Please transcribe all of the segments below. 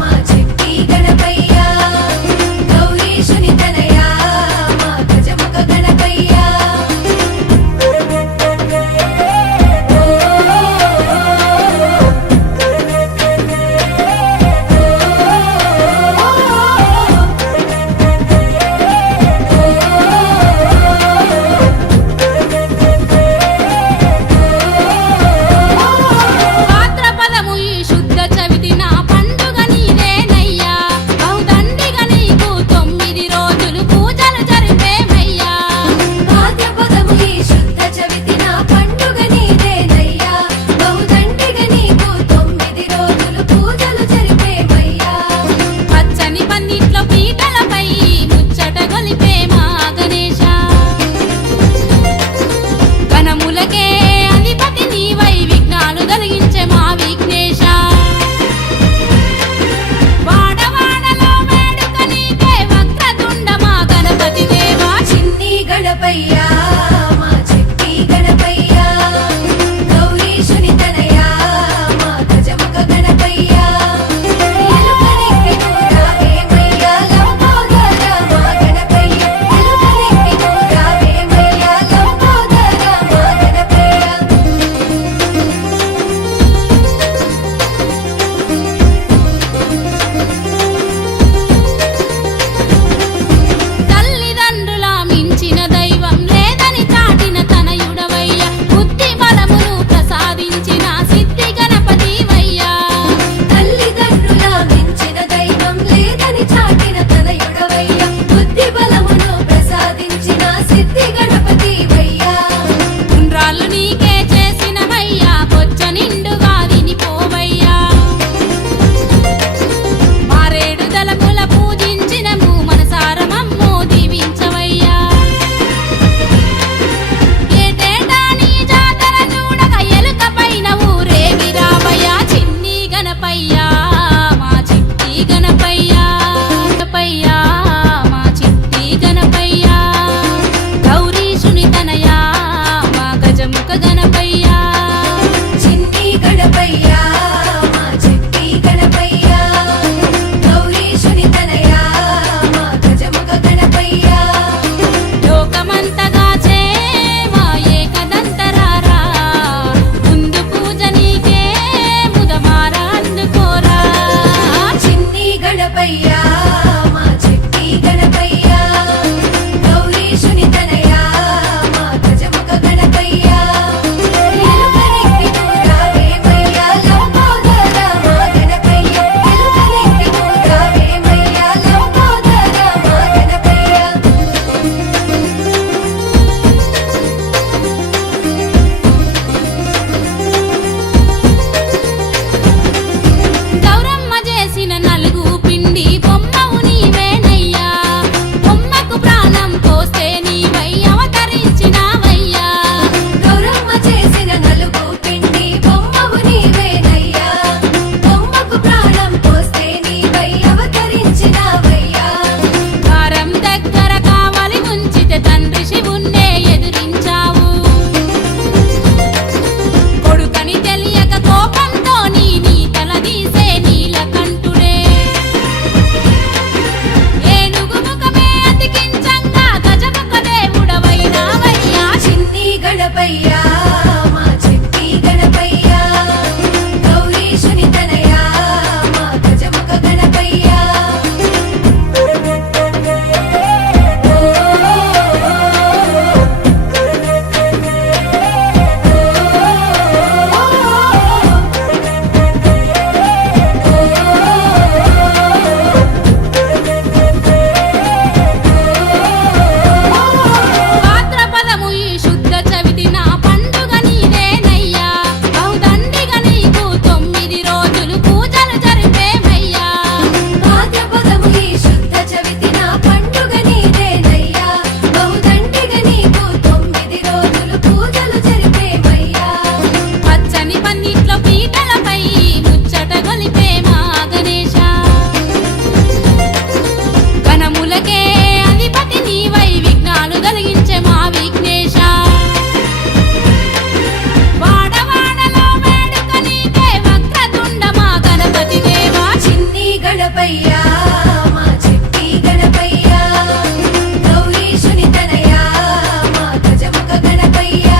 మా చెట్టి గణపయ్య గౌరీశుని తనయ మా గజముఖ గణపయ్య భాద్రపదము ఈ శుద్ధ చవితి నా పండుగ నీ గణపయ్యా మా చెట్టి గణపయ్యా గౌరీశుని తనయా మా గజముఖ గణపయ్యా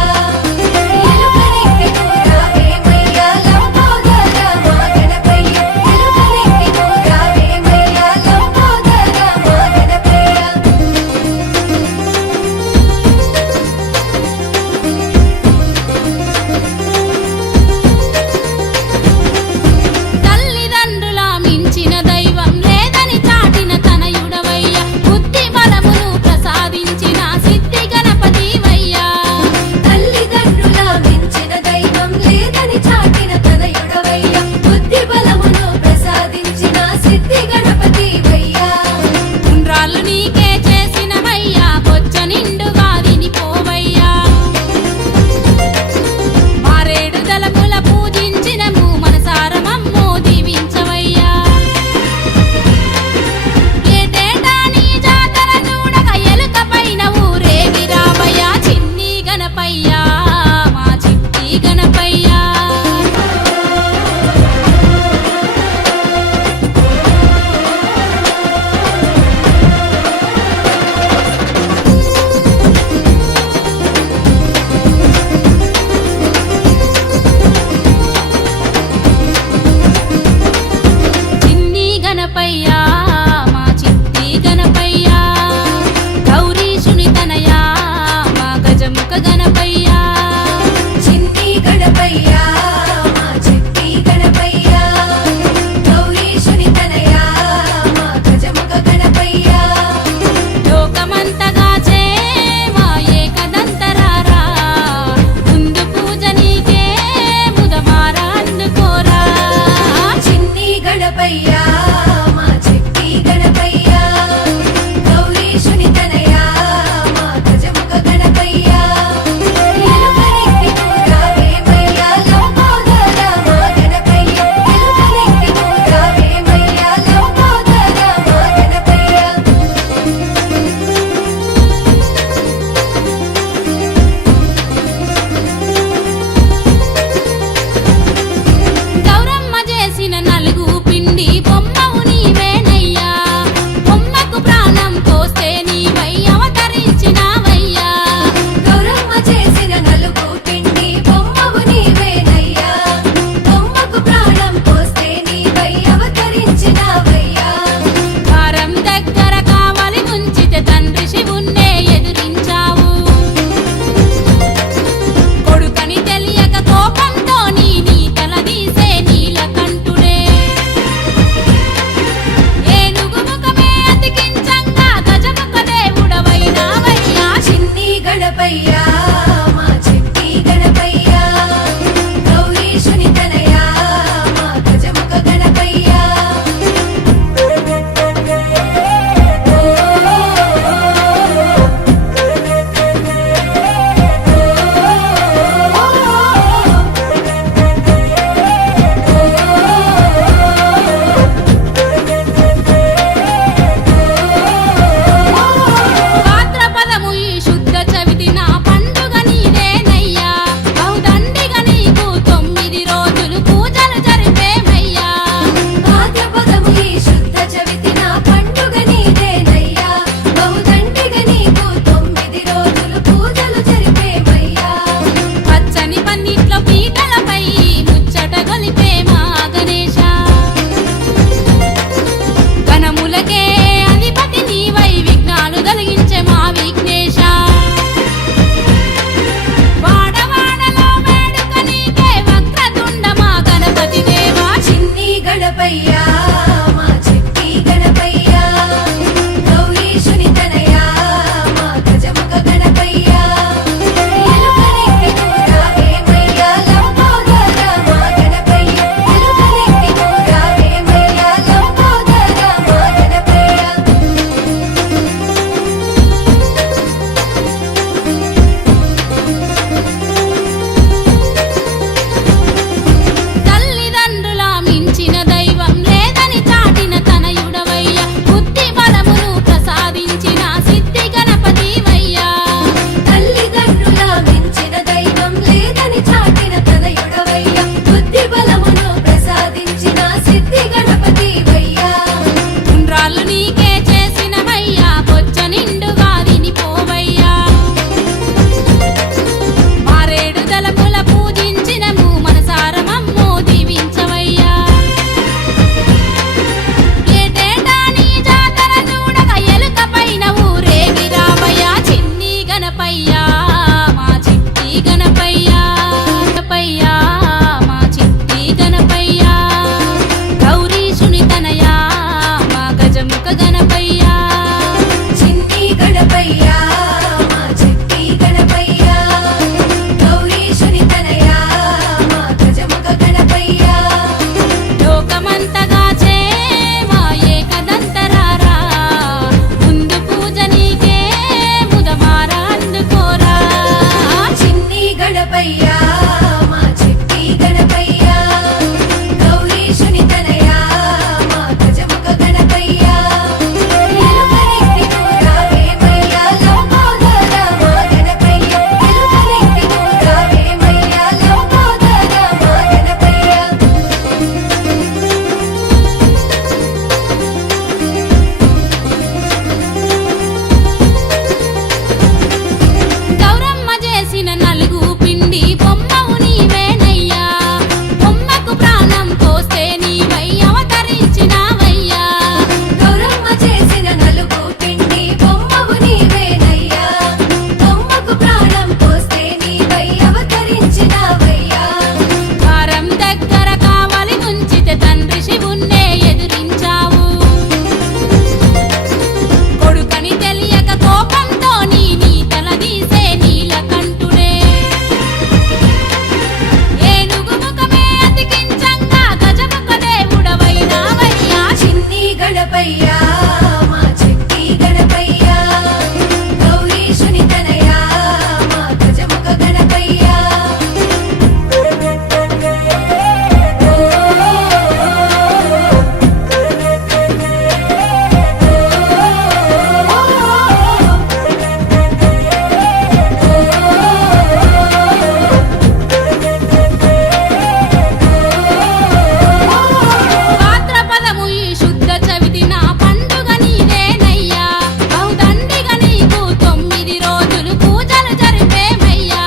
ఎలుకనెక్కి నూరావేమయ్యా లంబోదర మా గణపయ్యా ఎలుకనెక్కి నూరావేమయ్యా లంబోదర మా గణపయ్యా తల్లిదండ్రుల మించిన దైవం లేదని చాటిన తనయుడవయ్యా బుద్ధి బలమును ప్రసాదించిన సిద్ధి గణపతివయ్యా తల్లిదండ్రుల మించిన దైవం లేదని చాటిన తనయుడవయ్యా బుద్ధి బలమును ప్రసాదించిన సిద్ధి గణపతివయ్యా ఉండ్రాళ్ళు నీకే చేసినవయ్యా బొజ్జ నిండుగా వినిపోవయ్యా మారేడు దళముల పూజించినము మనసార మమ్ము దీవించవయ్యా ఏటేటా నీ జాతర చూడగా ఎలుక పైన ఊరేగి రావయ్యా చిన్ని గణపయ్యా మా చిట్టి గణపయ్యా చిన్ని గణపయ్యా మా చిట్టి గణపయ్యా గౌరీశుని తనయా మా గజముఖ గణపయ్యా చిన్ని గణపయ్యా మా చెట్టి గణపయ్యా గౌరీశుని తనయా మా గజముఖ గణపయ్యా లోకమంతగా చే మా ఏకదంతరారా ముందు పూజ నీకే ముదమారా అందుకోరా చిన్ని గణపయ్యా మా చెట్టి గణపయ్యా గౌరీశుని తనయా మా గజముఖ గణపయ్యా ఎలుకనెక్కి నూరావేమయ్యా లంబోదర మా గణపయ్యా ఎలుకనెక్కి నూరావేమయ్యా లంబోదర మా గణపయ్యా గౌరమ్మ చేసిన నలుగు పిండి బొమ్మవు గణపయ్యా మా చిట్టి గణపయ్యా గౌరీశుని తనయా మా గజముఖ గణపయ్యా భాద్రపదము ఈ శుద్ధ చవితి నా పండుగ నీదేనయ్యా బహుదండిగా నీకు 9 రోజులు పూజలు జరిపేమయ్యా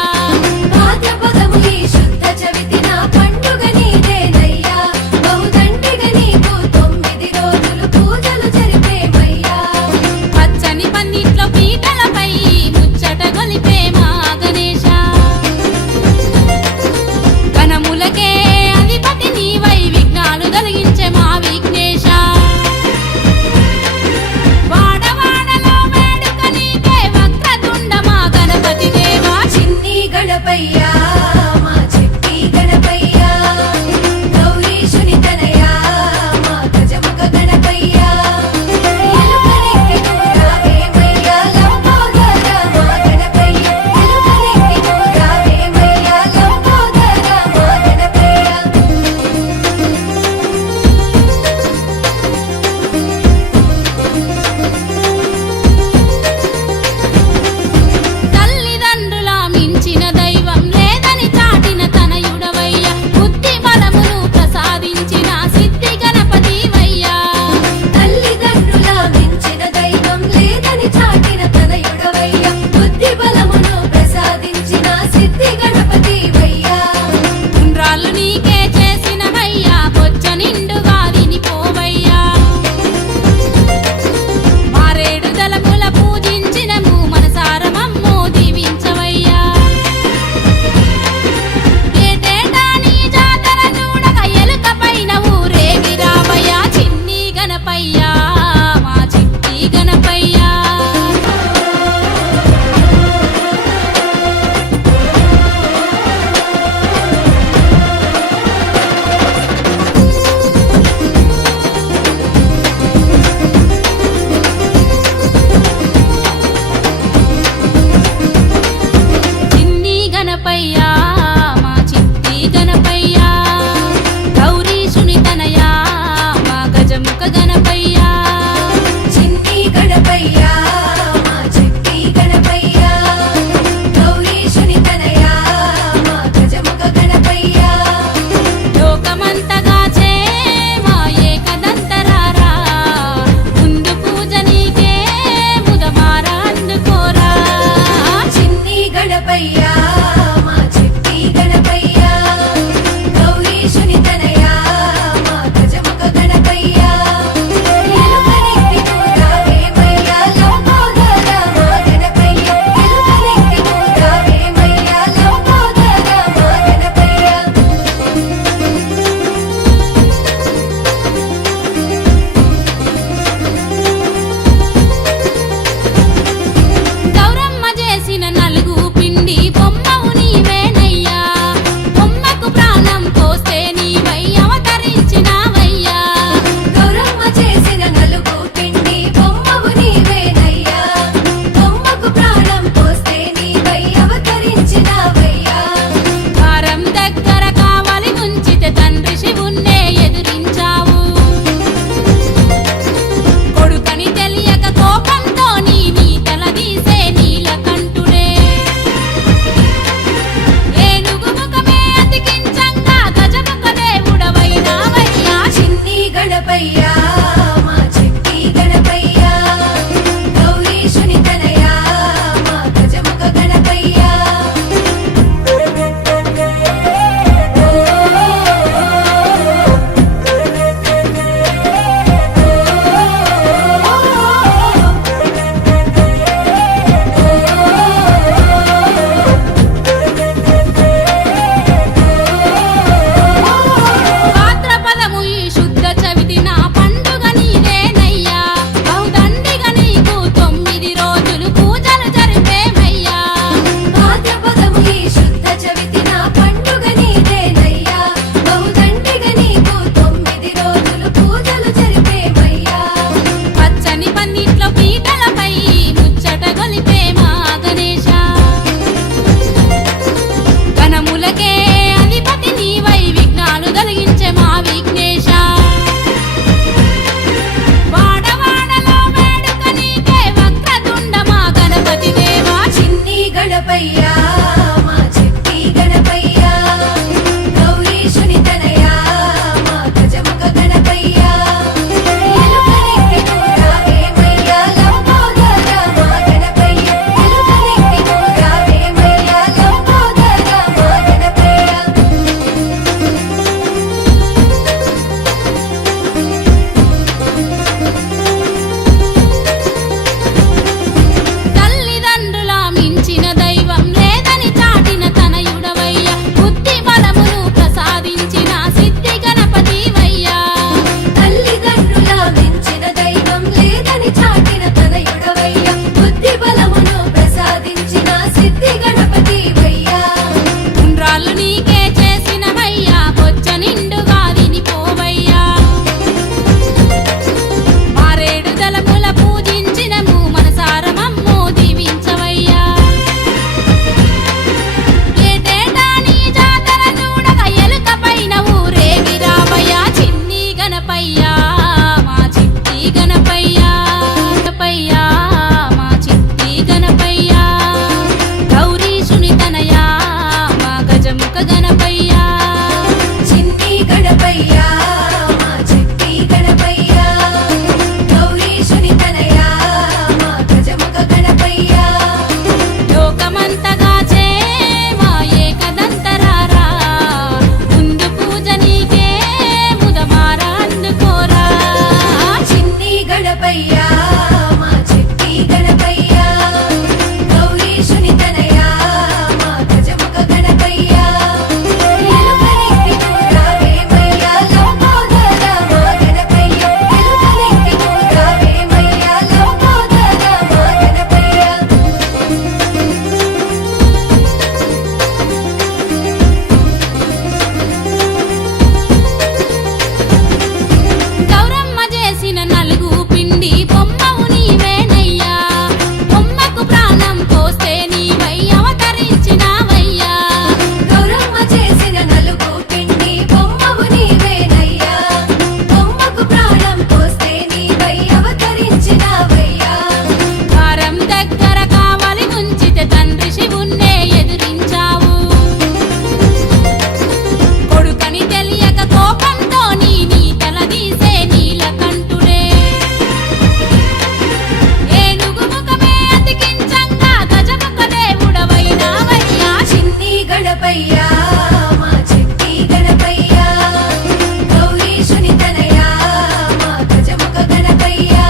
భాద్రపదము ఈ శుద్ధ చవితి నా పండుగ నీదేనయ్యా బహుదండిగా నీకు 9 రోజులు పూజలు జరిపేమయ్యా పచ్చని పన్నిట్లో పీటలపై ముచ్చట గొలిపే మా గణేశ గణములకే అధిపతి నీవై విఘ్నాలు తొలగించే మా విఘ్నేశ వాడవాడలో వేడుక నీకే వక్రతుండ మా గణపతి దేవా చిన్ని గణపయ్యా మా చిట్టి గణపయ్యా గౌరీశుని తనయా మా గజముఖ గణపయ్యా ఎలుకలెక్కి రావేమయ్యా లంబోదర మా గణపయ్య ఎలుకలెక్కి రావేమయ్యా లంబోదర మా గణపయ్య తల్లిదండ్రుల మించిన దైవం లేదని చాటిన తనయుడవయ్యా బుద్ధి బలమును ప్రసాదించిన సిద్ధి గణపతివయ్యా తల్లిదండ్రుల మించిన దైవం లేదని చాటిన తనయుడవయ్యా బుద్ధి బలమును ప్రసాదించిన సిద్ధి గణపతివయ్యా ఉండ్రాళ్ళు నీకే చేసినవయ్యా బొచ్చ నిండుగా వినిపోవయ్యా మారేడు దళముల పూజించినము మనసారమమ్ము దీవించవయ్యా ఏటేటా నీ జాతర చూడక ఎలుక పైన ఊరేగి రావయ్యా చిన్ని గణపయ్యా మా చిట్టి గణపయ్యా చిన్ని గణపయ్యా మా చిట్టి గణపయ్యా గౌరీశుని తనయా మా గజముఖ గణపయ్యా చిన్ని గణపయ్యా మా చిట్టి గణపయ్యా గౌరీశుని తనయా మా గజముఖ గణపయ్యా లోకమంతగా చే మా ఏకదంతరారా ముందు పూజ నీకే ముదమార అందుకోరా చిన్ని గణపయ్యా మా చిట్టి గణపయ్యా గౌరీశుని తనయా మా గజముఖ గణపయ్యా గణపయ్యా మా చిట్టి గణపయ్యా గౌరీశుని తనయా మా గజముఖ గణపయ్యా ఎలుకనెక్కి నూరావేమయ్యా లంబోదర మా గణపయ్యా ఎలుకనెక్కి నూరావేమయ్యా లంబోదర మా గణపయ్యా గౌరమ్మ చేసిన నలుగు పిండి బొమ్మవు నీవేనయ్యా బొమ్మకు ప్రాణం పోస్తే నీవై అవతరించినావయ్యా గౌరమ్మ చేసిన నలుగు పిండి బొమ్మవు నీవేనయ్యా బొమ్మకు ప్రాణం పోస్తే నీవై అవతరించినావయ్యా వారం దగ్గర కావాలి ఉంచితే తండ్రి శివున్నే ఎదురించావు కొడుకని తెలియక కోపంతో నీ తల తీసే నీలకంఠుడే ఏనుగు ముఖమే అతికించంగా గజముఖ దేవుడవైనావయ్యా చిన్ని గణపయ్యా మా చిట్టి గణపయ్యా గౌరీశుని తనయా మా గజముఖ గణపయ్యా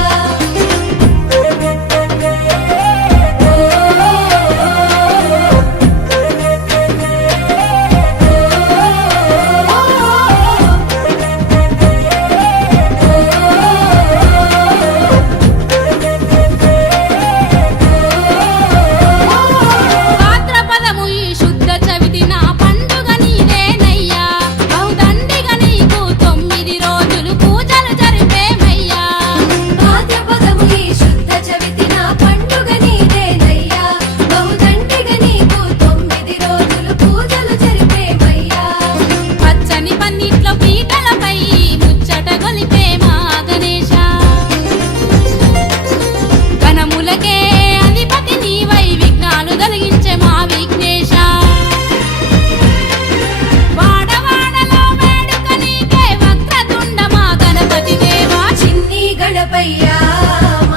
భాద్రపదము ఈ శుద్ధ చవితి నా పండుగ నీవేనయ్యా బహుదండిగా నీకు 9 రోజులు పూజలు జరిపేమయ్యా భాద్రపదము ఈ శుద్ధ చవితి నా పండుగ నీదేనయ్యా బహుదండిగా నీకు 9 రోజులు పూజలు జరిపేమయ్యా పచ్చని పన్నిట్లో పీటలపై ముచ్చట గొలిపే మా గణేశ గణములకే అధిపతి నీవై విఘ్నాలు తొలగించే మా విఘ్నేశ వాడవాడలో వేడుక నీకే వక్రతుండ మా గణపతి దేవా చిన్ని గణపయ్యా మా